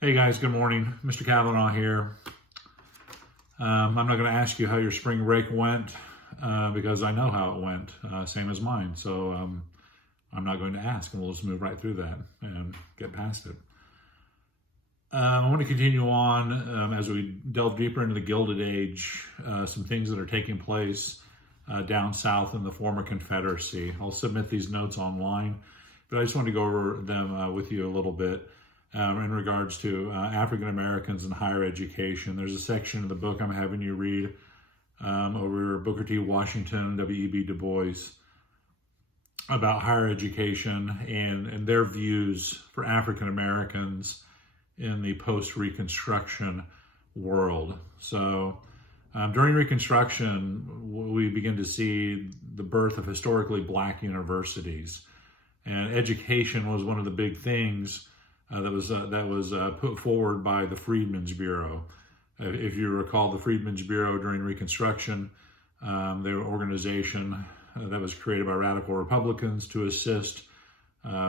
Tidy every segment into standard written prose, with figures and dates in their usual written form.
Hey guys, good morning. Mr. Kavanaugh here. I'm not going to ask you how your spring break went because I know how it went, same as mine. So I'm not going to ask, and we'll just move right through that and get past it. I want to continue on as we delve deeper into the Gilded Age, some things that are taking place down south in the former Confederacy. I'll submit these notes online, but I just want to go over them with you a little bit. In regards to African Americans and higher education. There's a section in the book I'm having you read over Booker T. Washington, W.E.B. Du Bois, about higher education and their views for African Americans in the post-Reconstruction world. So during Reconstruction, we begin to see the birth of historically Black universities. And education was one of the big things that was put forward by the Freedmen's Bureau. If you recall, the Freedmen's Bureau during Reconstruction, they were an organization that was created by radical Republicans to assist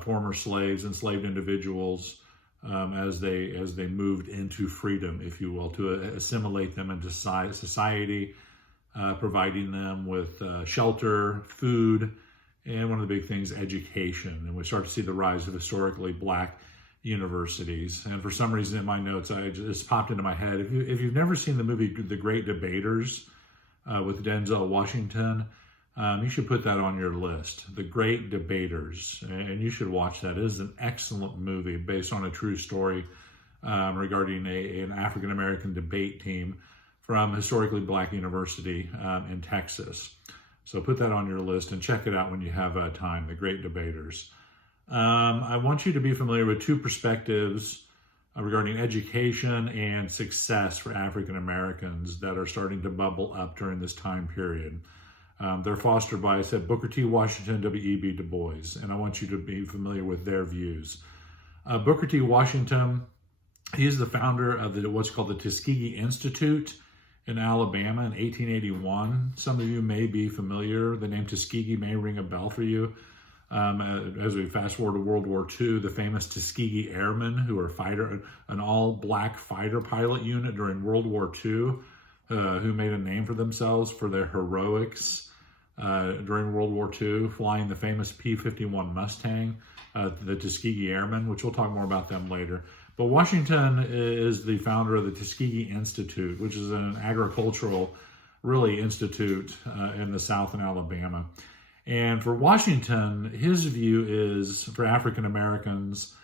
former slaves, enslaved individuals, as they moved into freedom, if you will, to assimilate them into society, providing them with shelter, food, and one of the big things, education. And we start to see the rise of historically Black universities. And for some reason in my notes, it just popped into my head. If you've never seen the movie The Great Debaters with Denzel Washington, you should put that on your list. The Great Debaters, and you should watch that. It is an excellent movie based on a true story regarding an African American debate team from historically Black university in Texas. So put that on your list and check it out when you have time. The Great Debaters. I want you to be familiar with two perspectives regarding education and success for African Americans that are starting to bubble up during this time period. They're fostered by, I said, Booker T. Washington, W.E.B. Du Bois, and I want you to be familiar with their views. Booker T. Washington, he is the founder of what's called the Tuskegee Institute in Alabama in 1881. Some of you may be familiar. The name Tuskegee may ring a bell for you. As we fast forward to World War II, the famous Tuskegee Airmen, who were an all-Black fighter pilot unit during World War II, who made a name for themselves for their heroics during World War II, flying the famous P-51 Mustang, the Tuskegee Airmen, which we'll talk more about them later. But Washington is the founder of the Tuskegee Institute, which is an agricultural, institute in the South in Alabama. And for Washington, his view is for African Americans,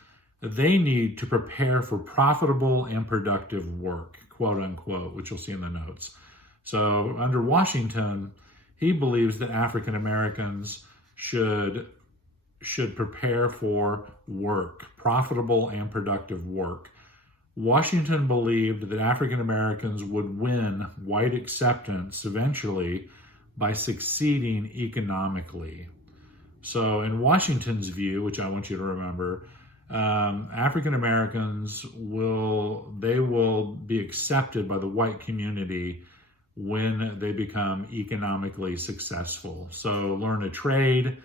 they need to prepare for profitable and productive work, quote unquote, which you'll see in the notes. So under Washington, he believes that African Americans should prepare for work, profitable and productive work. Washington believed that African Americans would win white acceptance eventually by succeeding economically. So in Washington's view, which I want you to remember, African Americans will be accepted by the white community when they become economically successful. So learn a trade,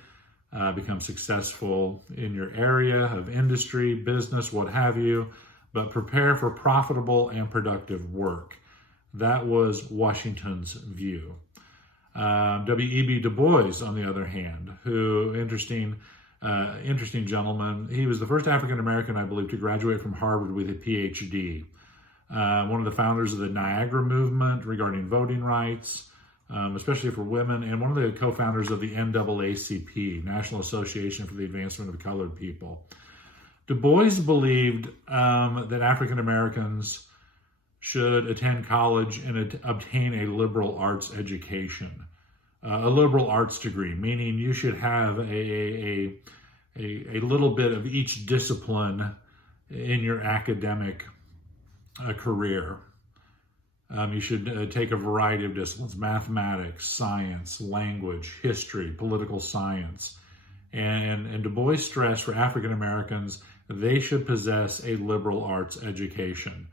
become successful in your area of industry, business, what have you, but prepare for profitable and productive work. That was Washington's view. W.E.B. Du Bois, on the other hand, who, interesting gentleman, he was the first African American, I believe, to graduate from Harvard with a PhD. One of the founders of the Niagara movement regarding voting rights, especially for women, and one of the co-founders of the NAACP, National Association for the Advancement of Colored People. Du Bois believed that African Americans should attend college and obtain a liberal arts education, a liberal arts degree, meaning you should have a little bit of each discipline in your academic career. You should take a variety of disciplines: mathematics, science, language, history, political science. And Du Bois stressed for African Americans, they should possess a liberal arts education.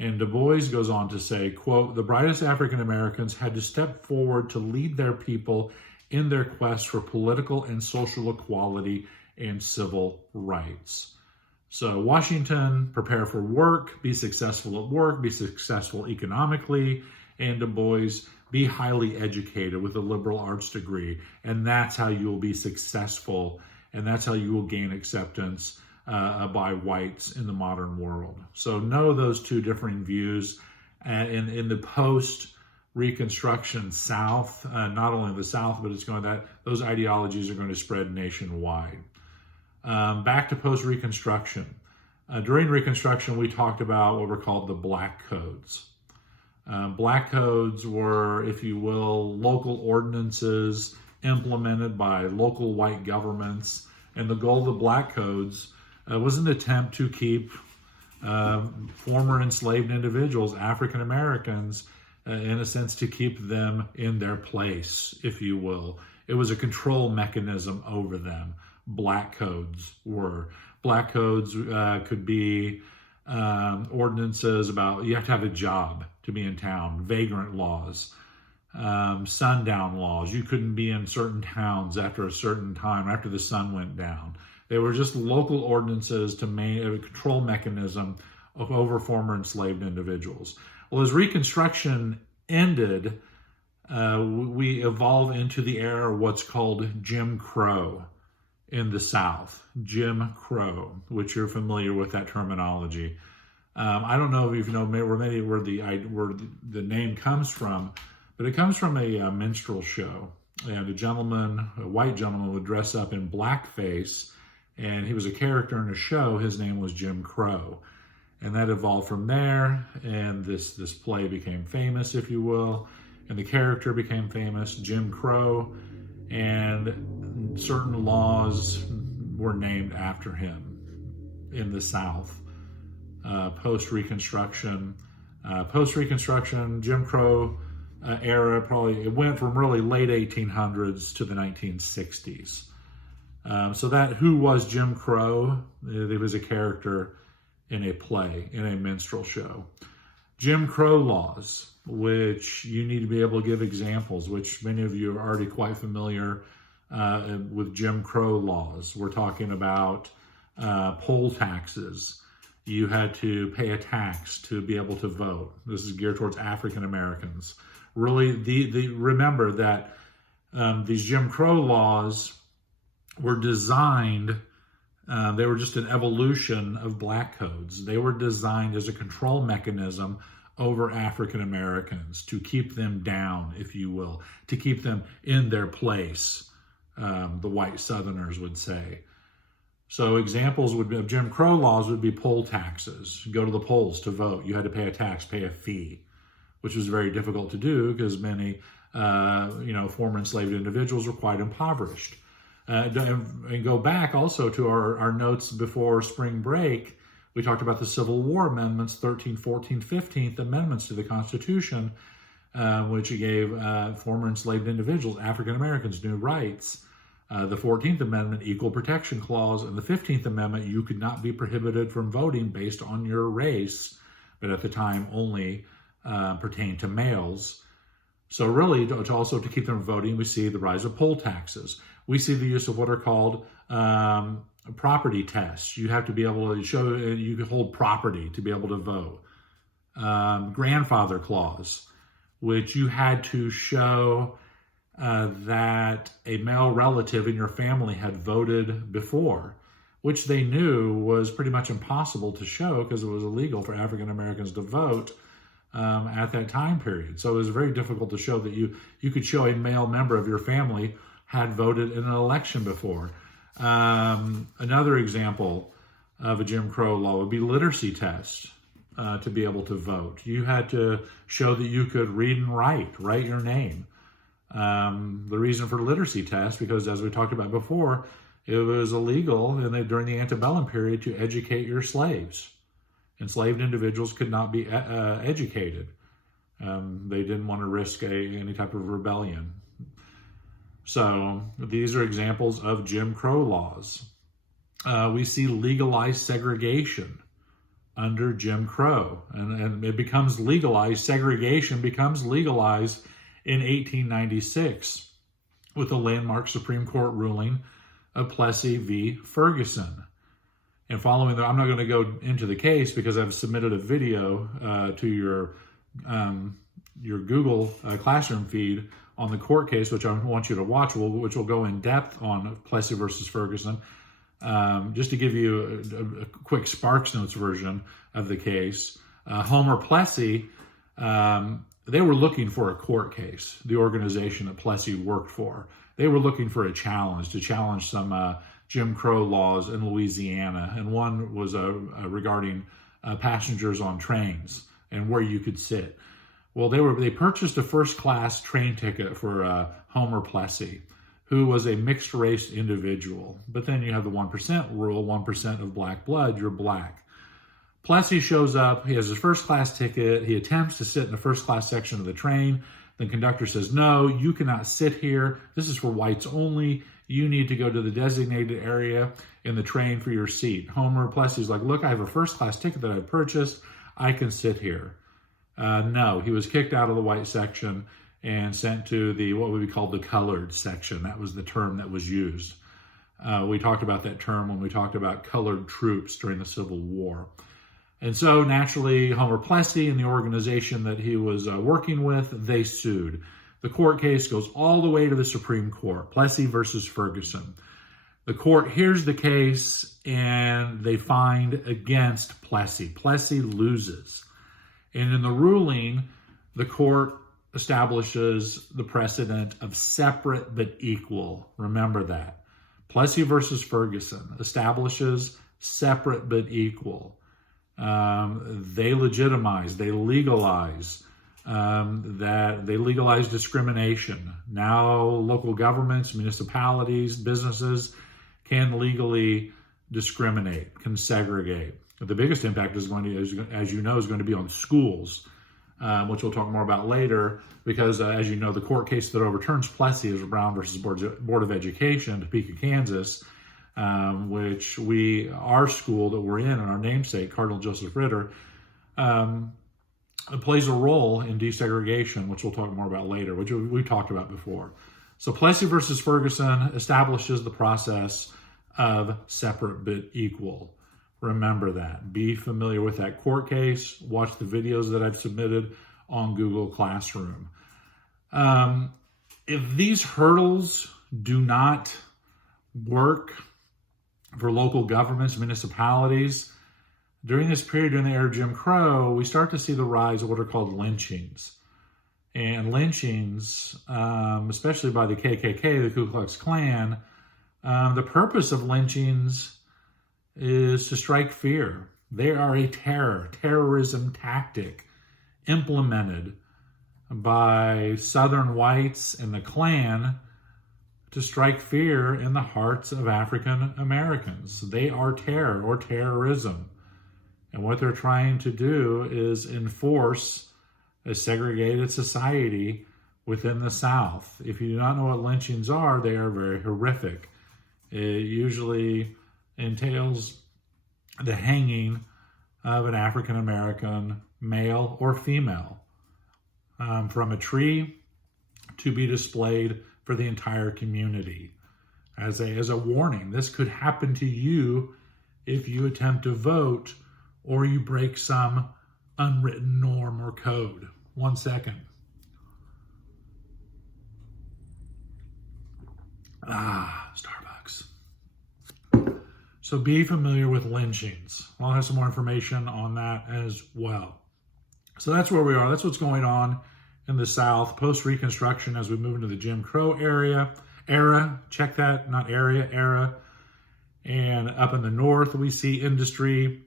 And Du Bois goes on to say, quote, "The brightest African Americans had to step forward to lead their people in their quest for political and social equality and civil rights." So Washington, prepare for work, be successful at work, be successful economically, and Du Bois, be highly educated with a liberal arts degree. And that's how you will be successful, and that's how you will gain acceptance by whites in the modern world. So know those two differing views. In the post-Reconstruction South, not only the South, but it's going that those ideologies are going to spread nationwide. Back to post-Reconstruction. During Reconstruction, we talked about what were called the Black Codes. Black Codes were, if you will, local ordinances implemented by local white governments. And the goal of the Black Codes was an attempt to keep former enslaved individuals, African Americans, in a sense, to keep them in their place, if you will. It was a control mechanism over them. Black Codes were. Black Codes could be ordinances about you have to have a job to be in town, vagrant laws, sundown laws. You couldn't be in certain towns after a certain time, after the sun went down. They were just local ordinances to make a control mechanism over former enslaved individuals. Well, as Reconstruction ended, we evolved into the era of what's called Jim Crow in the South. Jim Crow, which you're familiar with that terminology. I don't know if you know where the name comes from, but it comes from a minstrel show. And a white gentleman, would dress up in blackface, and he was a character in a show. His name was Jim Crow. And that evolved from there, and this play became famous, if you will, and the character became famous, Jim Crow, and certain laws were named after him in the South. Post-Reconstruction, Jim Crow era, it went from really late 1800s to the 1960s. So that who was Jim Crow? It was a character in a play, in a minstrel show. Jim Crow laws, which you need to be able to give examples, which many of you are already quite familiar with Jim Crow laws. We're talking about poll taxes. You had to pay a tax to be able to vote. This is geared towards African Americans. Really, remember that these Jim Crow laws were designed, they were just an evolution of Black Codes. They were designed as a control mechanism over African Americans to keep them down, if you will, to keep them in their place, the white Southerners would say. So examples of Jim Crow laws would be poll taxes. Go to the polls to vote. You had to pay a tax, pay a fee, which was very difficult to do because many, former enslaved individuals were quite impoverished. And go back also to our notes before spring break. We talked about the Civil War amendments, 13th, 14th, 15th amendments to the Constitution, which gave former enslaved individuals, African Americans, new rights. The 14th Amendment, Equal Protection Clause, and the 15th Amendment, you could not be prohibited from voting based on your race, but at the time only pertained to males. So really, to keep them voting, we see the rise of poll taxes. We see the use of what are called property tests. You have to be able to show you can hold property to be able to vote. Grandfather clause, which you had to show that a male relative in your family had voted before, which they knew was pretty much impossible to show because it was illegal for African Americans to vote at that time period. So it was very difficult to show that you could show a male member of your family had voted in an election before. Another example of a Jim Crow law would be literacy tests to be able to vote. You had to show that you could read and write your name. The reason for literacy tests, because as we talked about before, it was illegal during the antebellum period to educate your slaves. Enslaved individuals could not be educated. They didn't want to risk any type of rebellion. So these are examples of Jim Crow laws. We see legalized segregation under Jim Crow, and it becomes legalized. Segregation becomes legalized in 1896 with the landmark Supreme Court ruling of Plessy v. Ferguson. And following that, I'm not going to go into the case because I've submitted a video to your Google Classroom feed on the court case, which I want you to watch, which will go in depth on Plessy versus Ferguson. Just to give you a quick Sparks Notes version of the case, Homer Plessy, they were looking for a court case, the organization that Plessy worked for. They were looking for a challenge, to challenge some Jim Crow laws in Louisiana. And one was regarding passengers on trains and where you could sit. Well, they purchased a first-class train ticket for Homer Plessy, who was a mixed-race individual. But then you have the 1% rule, 1% of black blood, you're black. Plessy shows up, he has his first-class ticket, he attempts to sit in the first-class section of the train. The conductor says, no, you cannot sit here. This is for whites only. You need to go to the designated area in the train for your seat. Homer Plessy's like, look, I have a first-class ticket that I purchased. I can sit here. No, he was kicked out of the white section and sent to the what would be called the colored section. That was the term that was used. We talked about that term when we talked about colored troops during the Civil War. And so naturally, Homer Plessy and the organization that he was working with, they sued. The court case goes all the way to the Supreme Court, Plessy versus Ferguson. The court hears the case and they find against Plessy. Plessy loses. And in the ruling, the court establishes the precedent of separate but equal. Remember that. Plessy versus Ferguson establishes separate but equal. They legitimize, they legalize discrimination. Now local governments, municipalities, businesses can legally discriminate, can segregate. The biggest impact is going to, as you know, is going to be on schools, which we'll talk more about later, because as you know, the court case that overturns Plessy is Brown versus Board of Education, Topeka, Kansas, which our school that we're in our namesake, Cardinal Joseph Ritter, plays a role in desegregation, which we'll talk more about later, which we talked about before. So Plessy versus Ferguson establishes the process of separate but equal. Remember that. Be familiar with that court case. Watch the videos that I've submitted on Google Classroom. If these hurdles do not work for local governments, municipalities, during this period, during the era of Jim Crow, we start to see the rise of what are called lynchings. And lynchings, especially by the KKK, the Ku Klux Klan, the purpose of lynchings is to strike fear. They are a terrorism tactic implemented by Southern whites and the Klan to strike fear in the hearts of African Americans. They are terror or terrorism. And what they're trying to do is enforce a segregated society within the South. If you do not know what lynchings are, they are very horrific. It usually entails the hanging of an African American male or female from a tree to be displayed for the entire community as a warning. This could happen to you if you attempt to vote or you break some unwritten norm or code. 1 second. Starbucks. So be familiar with lynchings. I'll have some more information on that as well. So that's where we are. That's what's going on in the South post-Reconstruction as we move into the Jim Crow era. Check that, not area, era. And up in the North, we see industry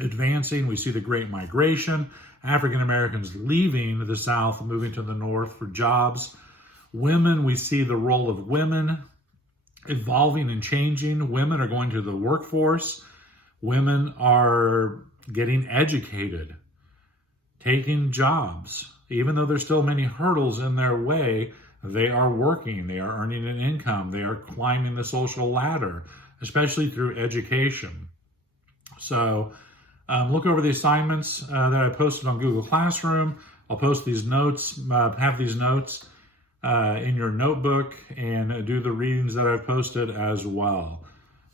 advancing. We see the Great Migration. African Americans leaving the South, moving to the North for jobs. Women, we see the role of women evolving and changing. Women are going to the workforce. Women are getting educated, taking jobs. Even though there's still many hurdles in their way, they are working, they are earning an income, they are climbing the social ladder, especially through education. So look over the assignments that I posted on Google Classroom. I'll post these notes, have these notes in your notebook, and do the readings that I've posted as well.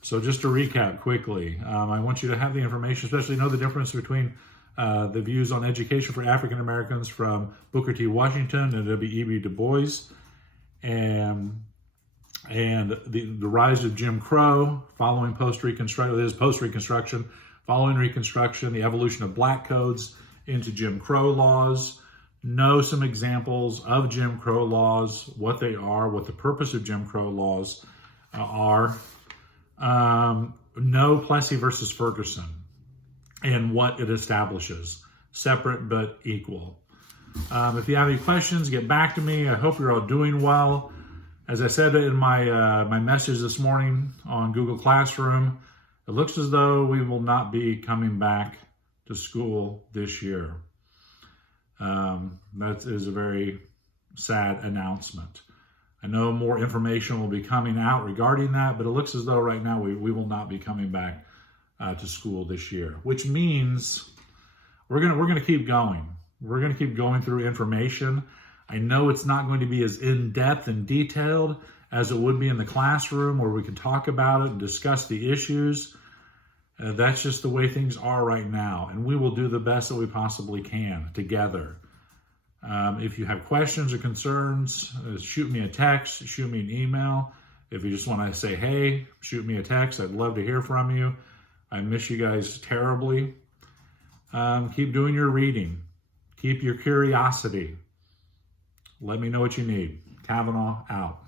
So just to recap quickly, I want you to have the information, especially know the difference between the views on education for African Americans from Booker T. Washington and W.E.B. Du Bois, and the rise of Jim Crow following post-Reconstruction, following Reconstruction, the evolution of black codes into Jim Crow laws. Know some examples of Jim Crow laws, what they are, what the purpose of Jim Crow laws are. Know Plessy versus Ferguson and what it establishes, separate but equal. If you have any questions, get back to me. I hope you're all doing well. As I said in my message this morning on Google Classroom, it looks as though we will not be coming back to school this year. That is a very sad announcement. I know more information will be coming out regarding that, but it looks as though right now we will not be coming back to school this year, which means we're gonna keep going. We're gonna keep going through information. I know it's not going to be as in-depth and detailed as it would be in the classroom where we can talk about it and discuss the issues. That's just the way things are right now, and we will do the best that we possibly can together. If you have questions or concerns, shoot me a text, shoot me an email. If you just want to say, hey, shoot me a text. I'd love to hear from you. I miss you guys terribly. Keep doing your reading. Keep your curiosity. Let me know what you need. Kavanaugh out.